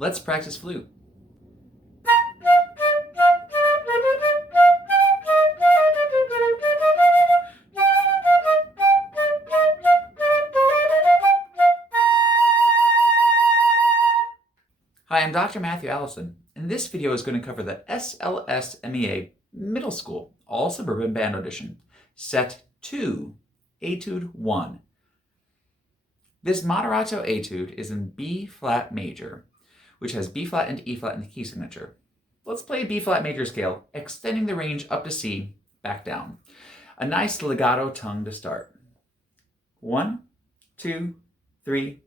Let's practice flute. Hi, I'm Dr. Matthew Allison, and this video is going to cover the SLSMEA Middle School All Suburban Band Audition, Set 2, Etude 1. This moderato etude is in B flat major, which has B flat and E flat in the key signature. Let's play a B flat major scale, extending the range up to C, back down. A nice legato tongue to start. 1, 2, 3.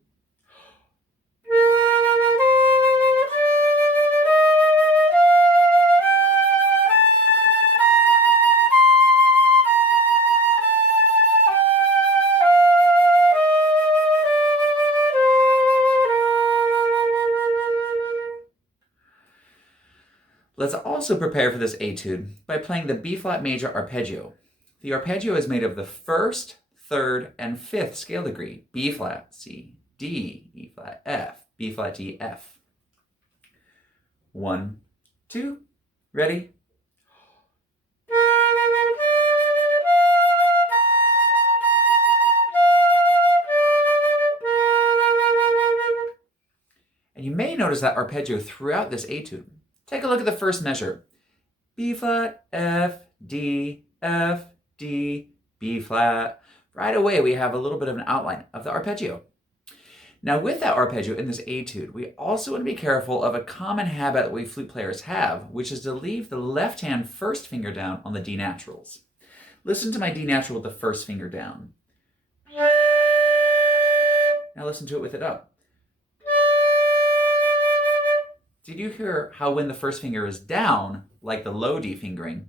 Let's also prepare for this etude by playing the B flat major arpeggio. The arpeggio is made of the first, third, and fifth scale degree: B flat, C, D, E flat, F, B flat, D, F. 1, 2, ready? And you may notice that arpeggio throughout this etude. Take a look at the first measure. B flat, F, D, F, D, B flat. Right away we have a little bit of an outline of the arpeggio. Now with that arpeggio in this etude, we also want to be careful of a common habit that we flute players have, which is to leave the left hand first finger down on the D naturals. Listen to my D natural with the first finger down. Now listen to it with it up. Did you hear how when the first finger is down, like the low D fingering,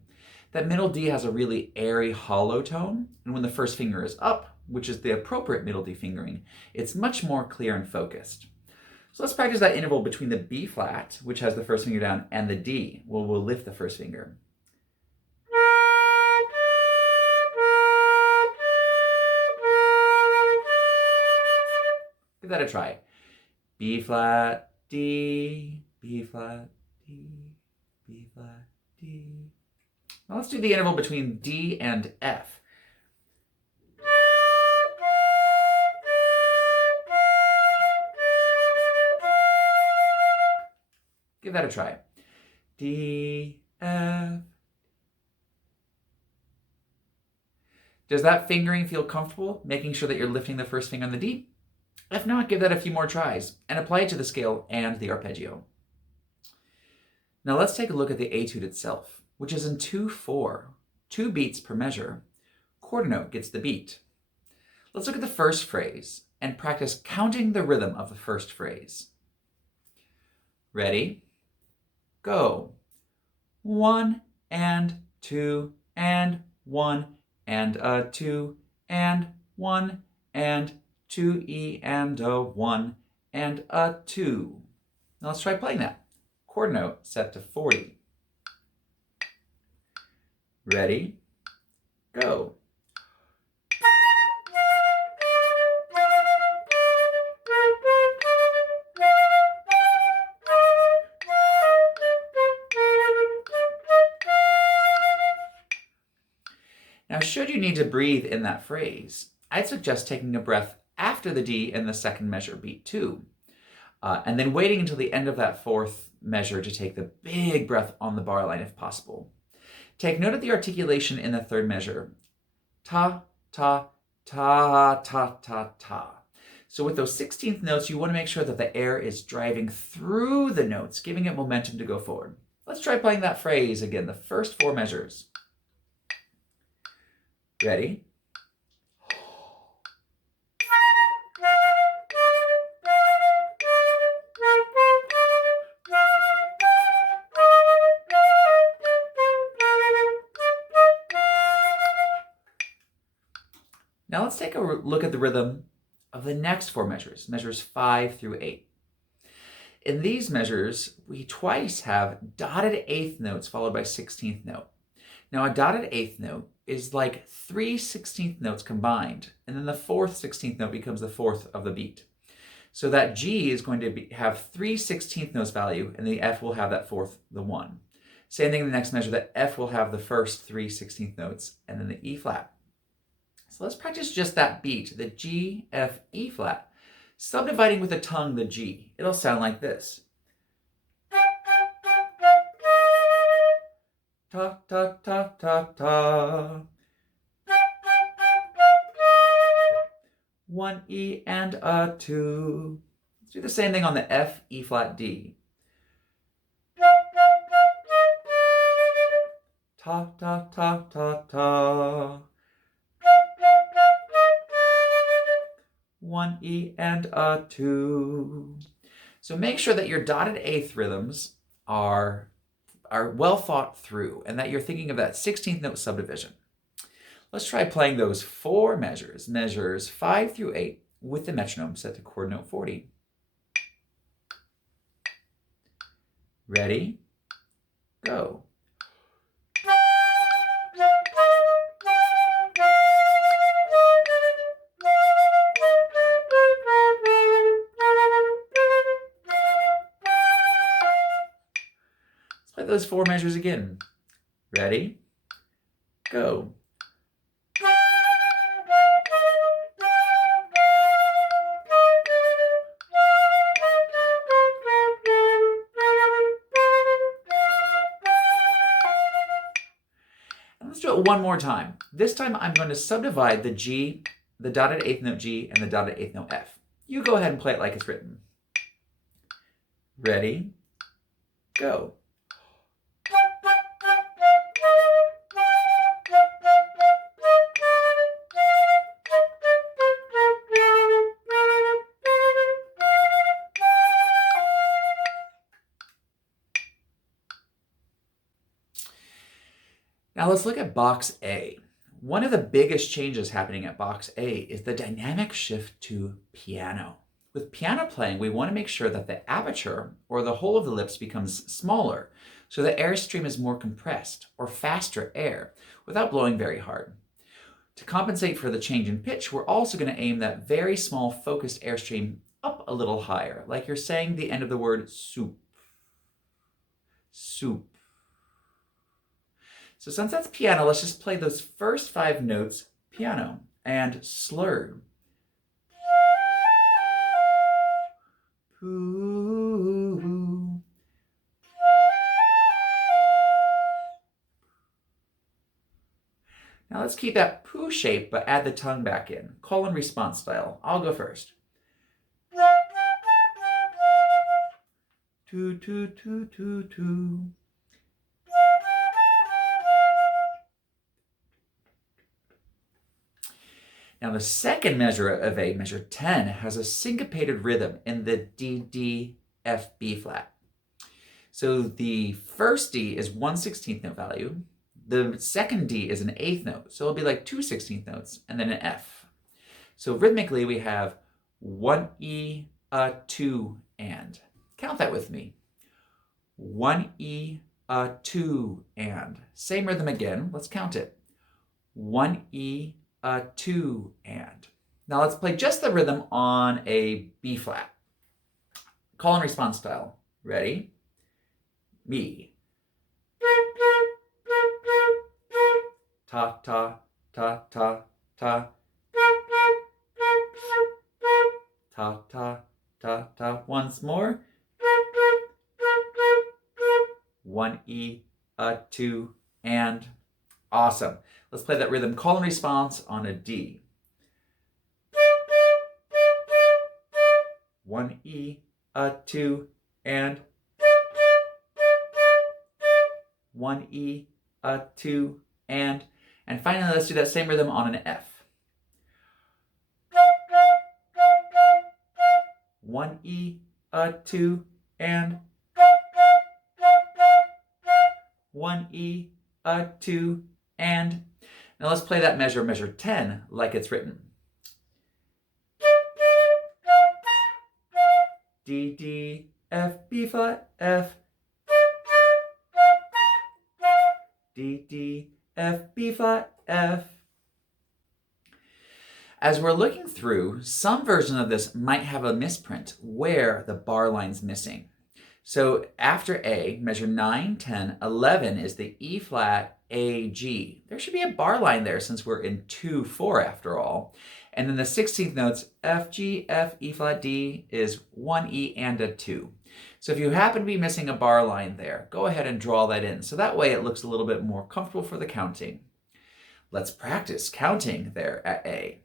that middle D has a really airy, hollow tone? And when the first finger is up, which is the appropriate middle D fingering, it's much more clear and focused. So let's practice that interval between the B flat, which has the first finger down, and the D, where we'll lift the first finger. Give that a try. B flat, D, B flat, D, B flat, D. Now let's do the interval between D and F. Give that a try. D, F. Does that fingering feel comfortable, making sure that you're lifting the first finger on the D? If not, give that a few more tries and apply it to the scale and the arpeggio. Now let's take a look at the etude itself, which is in 2/4, 2 beats per measure. Quarter note gets the beat. Let's look at the first phrase and practice counting the rhythm of the first phrase. Ready? Go. 1 and 2 and 1 and a 2 and 1 and 2E and a 1 and a 2. Now let's try playing that. Quarter note set to 40. Ready? Go. Now, should you need to breathe in that phrase, I'd suggest taking a breath after the D in the second measure, beat 2, and then waiting until the end of that fourth measure to take the big breath on the bar line if possible. Take note of the articulation in the third measure. Ta, ta, ta, ta, ta, ta. So with those 16th notes, you want to make sure that the air is driving through the notes, giving it momentum to go forward. Let's try playing that phrase again, the first 4 measures. Ready? Now let's take a look at the rhythm of the next 4 measures, measures 5 through 8. In these measures, we twice have dotted 8th notes followed by 16th note. Now a dotted 8th note is like 3 16th notes combined, and then the 4th 16th note becomes the 4th of the beat. So that G is going to have 3/16 notes value, and the F will have that fourth, the 1. Same thing in the next measure, that F will have the first 3/16 notes, and then the E flat. So let's practice just that beat, the G, F, E flat, subdividing with the tongue the G. It'll sound like this. Ta, ta, ta, ta, ta. 1 E and a 2. Let's do the same thing on the F, E flat, D. Ta, ta, ta, ta, ta. 1 E and a 2. So make sure that your dotted eighth rhythms are well thought through and that you're thinking of that 16th note subdivision. Let's try playing those 4 measures, measures 5 through 8, with the metronome set to chord note 40. Ready? Go. Let's play those 4 measures again. Ready? Go. Let's do it one more time. This time I'm going to subdivide the G, the dotted eighth note G, and the dotted eighth note F. You go ahead and play it like it's written. Ready? Go. Now let's look at box A. One of the biggest changes happening at box A is the dynamic shift to piano. With piano playing, we want to make sure that the aperture, or the hole of the lips, becomes smaller, so the airstream is more compressed, or faster air, without blowing very hard. To compensate for the change in pitch, we're also going to aim that very small focused airstream up a little higher, like you're saying the end of the word soup. Soup. So since that's piano, let's just play those first 5 notes piano and slurred. Poo. Now let's keep that poo shape, but add the tongue back in. Call and response style. I'll go first. Too, too, too, too, too. Now the second measure of A, measure 10, has a syncopated rhythm in the D, D, F, B flat. So the first D is 1/16 note value. The second D is an eighth note, so it'll be like 2/16 notes, and then an F. So rhythmically we have 1 E, a 2, and. Count that with me. 1 E, a 2, and. Same rhythm again, let's count it. 1 E, a 2, and. Now let's play just the rhythm on a B flat. Call and response style. Ready? Me. Ta, ta, ta, ta, ta. Ta, ta, ta, ta. Once more. 1 E, a 2, and. Awesome. Let's play that rhythm call and response on a D. 1 E, a 2, and. 1 E, a 2, and. And finally, let's do that same rhythm on an F. 1 E, a 2, and. 1 E, a 2, and. Now let's play that measure, measure 10, like it's written. D, D, F, B flat, F. D, D, F, B flat, F. As we're looking through, some version of this might have a misprint where the bar line's missing. So after A, measure 9, 10, 11 is the E flat, A, G. There should be a bar line there since we're in 2/4 after all. And then the 16th notes, F, G, F, E flat, D is 1 E and a 2. So if you happen to be missing a bar line there, go ahead and draw that in. So that way it looks a little bit more comfortable for the counting. Let's practice counting there at A.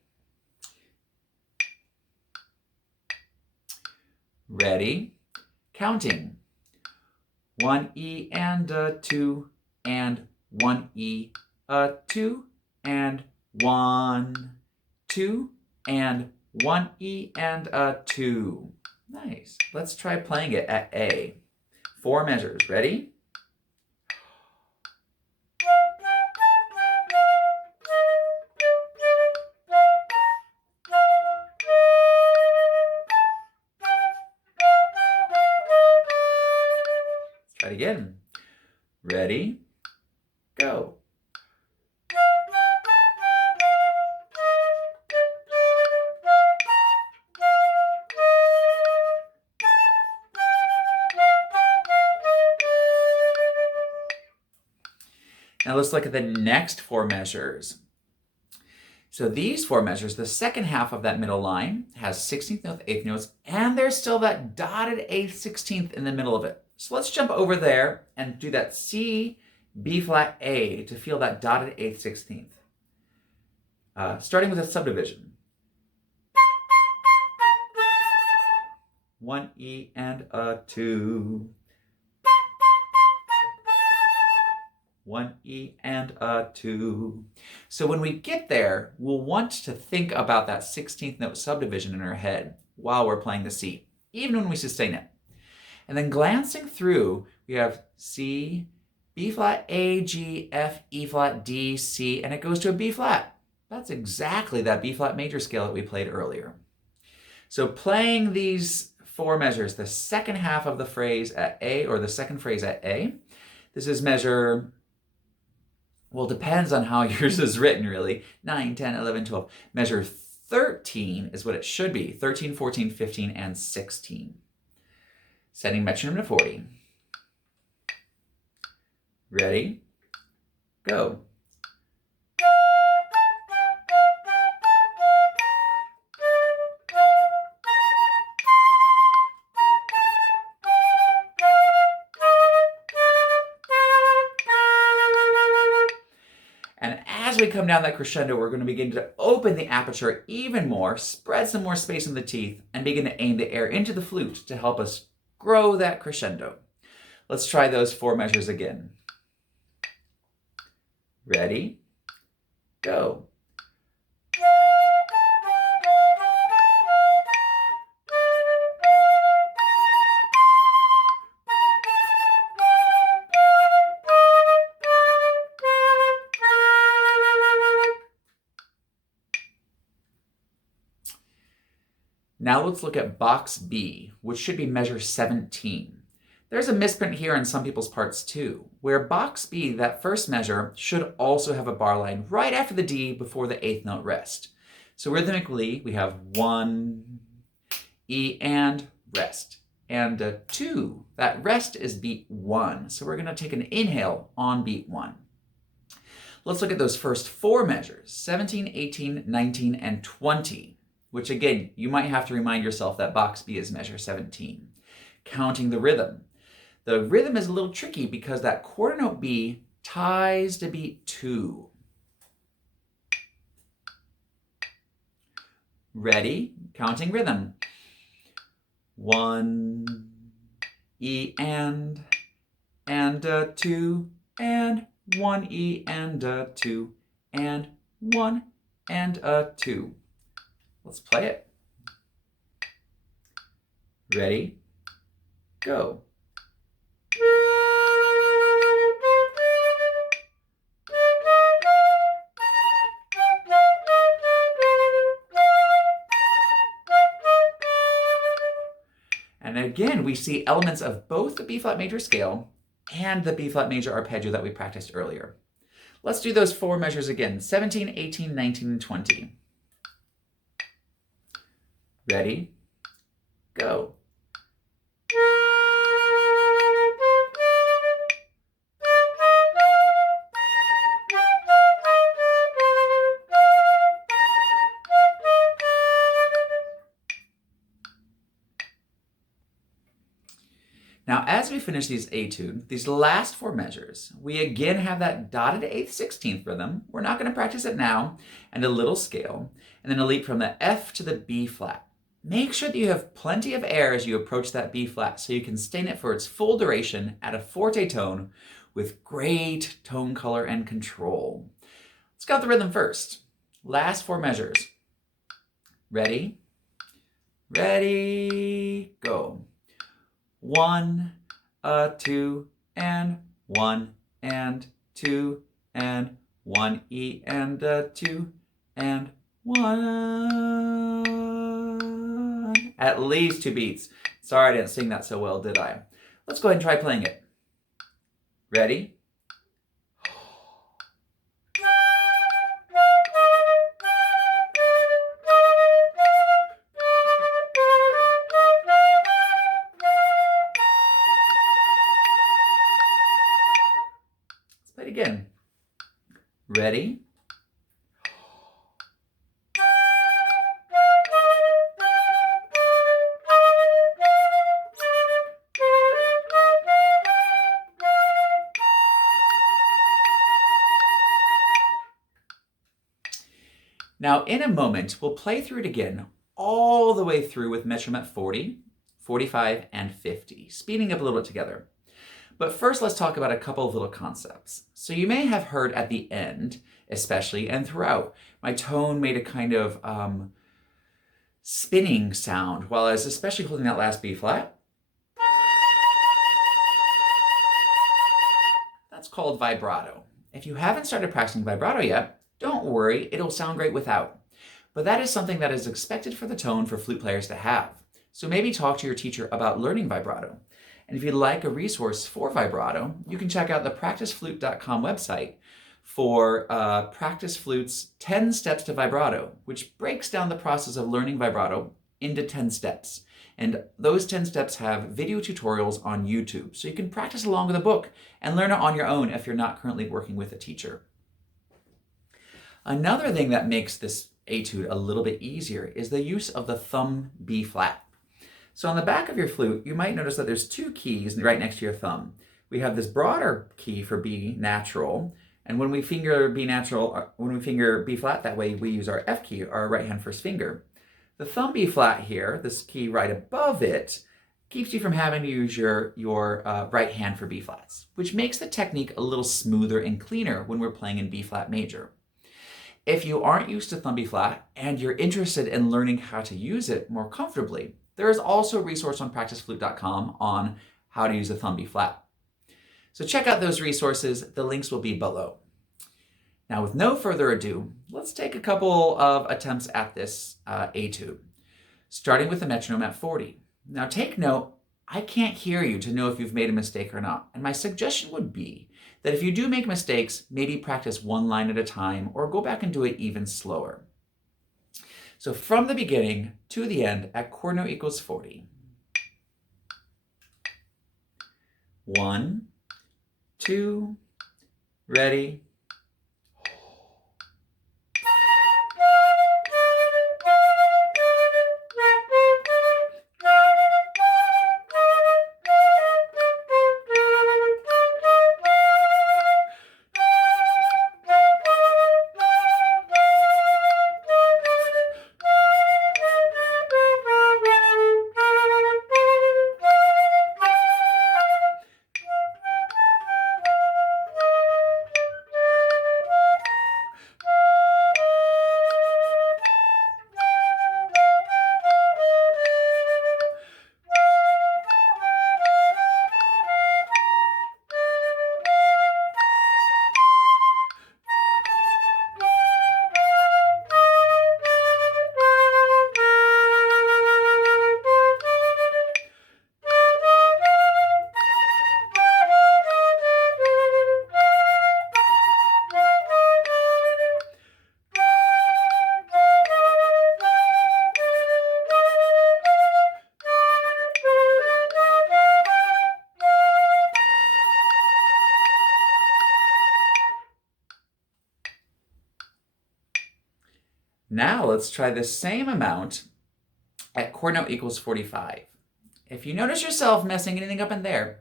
Ready? Counting. 1 E and a 2 and 1 E, a 2 and 1, 2 and 1 E and a 2. Nice. Let's try playing it at A. 4 measures. Ready? Try it again. Ready? Go. Now let's look at the next 4 measures. So these 4 measures, the second half of that middle line has 16th notes, 8th notes, and there's still that dotted 8th, 16th in the middle of it. So let's jump over there and do that C, B flat, A to feel that dotted 8th, 16th. Starting with a subdivision. 1 E and a 2. 1 E and a 2. So when we get there, we'll want to think about that 16th note subdivision in our head while we're playing the C, even when we sustain it. And then glancing through, we have C, B flat, A, G, F, E flat, D, C, and it goes to a B flat. That's exactly that B flat major scale that we played earlier. So playing these 4 measures, the second half of the phrase at A, or the second phrase at A, this is measure, well, depends on how yours is written, really. 9, 10, 11, 12. Measure 13 is what it should be. 13, 14, 15, and 16. Setting metronome to 40. Ready? Go. And as we come down that crescendo, we're going to begin to open the aperture even more, spread some more space in the teeth, and begin to aim the air into the flute to help us grow that crescendo. Let's try those 4 measures again. Ready? Go. Now let's look at box B, which should be measure 17. There's a misprint here on some people's parts too, where box B, that first measure, should also have a bar line right after the D before the 8th note rest. So rhythmically, we have 1, E and rest, and 2. That rest is beat 1. So we're going to take an inhale on beat 1. Let's look at those first 4 measures, 17, 18, 19, and 20. Which again, you might have to remind yourself that box B is measure 17. Counting the rhythm. The rhythm is a little tricky because that quarter note B ties to beat 2. Ready? Counting rhythm. 1, E and 2, and 1 E and 2, and 1 and 2. Let's play it. Ready? Go. And again, we see elements of both the B-flat major scale and the B-flat major arpeggio that we practiced earlier. Let's do those 4 measures again, 17, 18, 19, and 20. Ready? Go. Now, as we finish these Etude, these last 4 measures, we again have that dotted 8th 16th rhythm. We're not going to practice it now, and a little scale, and then a leap from the F to the B flat. Make sure that you have plenty of air as you approach that B flat so you can stay in it for its full duration at a forte tone with great tone color and control. Let's go with the rhythm first. Last 4 measures. Ready? Ready, go. 1, 2, and 1, and 2, and 1 E, and 2, and 1. At least 2 beats. Sorry I didn't sing that so well, did I? Let's go ahead and try playing it. Ready? Again. Ready? Now, in a moment, we'll play through it again, all the way through with metronome at 40, 45, and 50, speeding up a little bit together. But first, let's talk about a couple of little concepts. So you may have heard at the end, especially, and throughout, my tone made a kind of spinning sound while I was especially holding that last B flat. That's called vibrato. If you haven't started practicing vibrato yet, don't worry, it'll sound great without. But that is something that is expected for the tone for flute players to have. So maybe talk to your teacher about learning vibrato. And if you'd like a resource for vibrato, you can check out the practiceflute.com website for Practice Flute's 10 Steps to Vibrato, which breaks down the process of learning vibrato into 10 steps. And those 10 steps have video tutorials on YouTube, so you can practice along with a book and learn it on your own if you're not currently working with a teacher. Another thing that makes this etude a little bit easier is the use of the thumb B flat. So on the back of your flute, you might notice that there's 2 keys right next to your thumb. We have this broader key for B natural, and when we finger B natural, when we finger B flat that way, we use our F key, our right hand first finger. The thumb B flat here, this key right above it, keeps you from having to use your right hand for B flats, which makes the technique a little smoother and cleaner when we're playing in B flat major. If you aren't used to thumb B flat and you're interested in learning how to use it more comfortably, there is also a resource on practiceflute.com on how to use a thumb B flat. So check out those resources. The links will be below. Now, with no further ado, let's take a couple of attempts at this etude, starting with the metronome at 40. Now, take note, I can't hear you to know if you've made a mistake or not. And my suggestion would be that if you do make mistakes, maybe practice one line at a time or go back and do it even slower. So from the beginning to the end at chord note equals 40. 1, 2, ready. Now let's try the same amount at chord note equals 45. If you notice yourself messing anything up in there,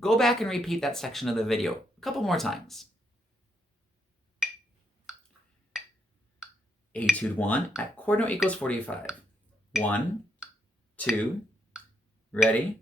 go back and repeat that section of the video a couple more times. Etude 1 at chord note equals 45. 1, 2, ready?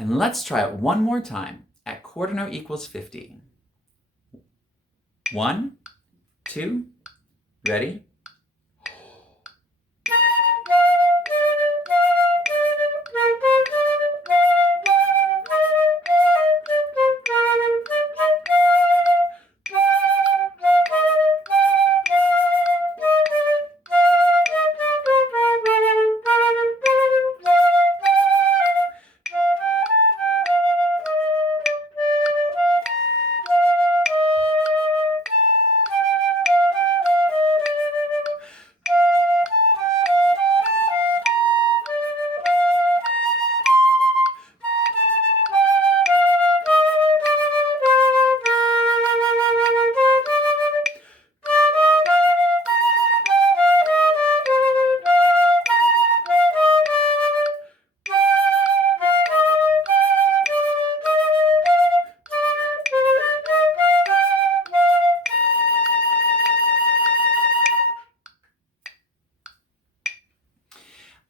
And let's try it one more time at quarter note equals 50. 1, 2, ready?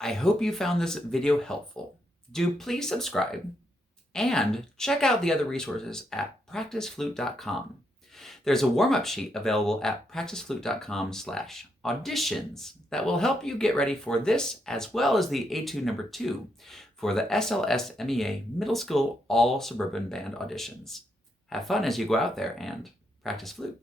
I hope you found this video helpful. Do please subscribe and check out the other resources at practiceflute.com. There's a warm-up sheet available at practiceflute.com/auditions that will help you get ready for this as well as the Etude number 2 for the SLSMEA Middle School All Suburban Band auditions. Have fun as you go out there and practice flute.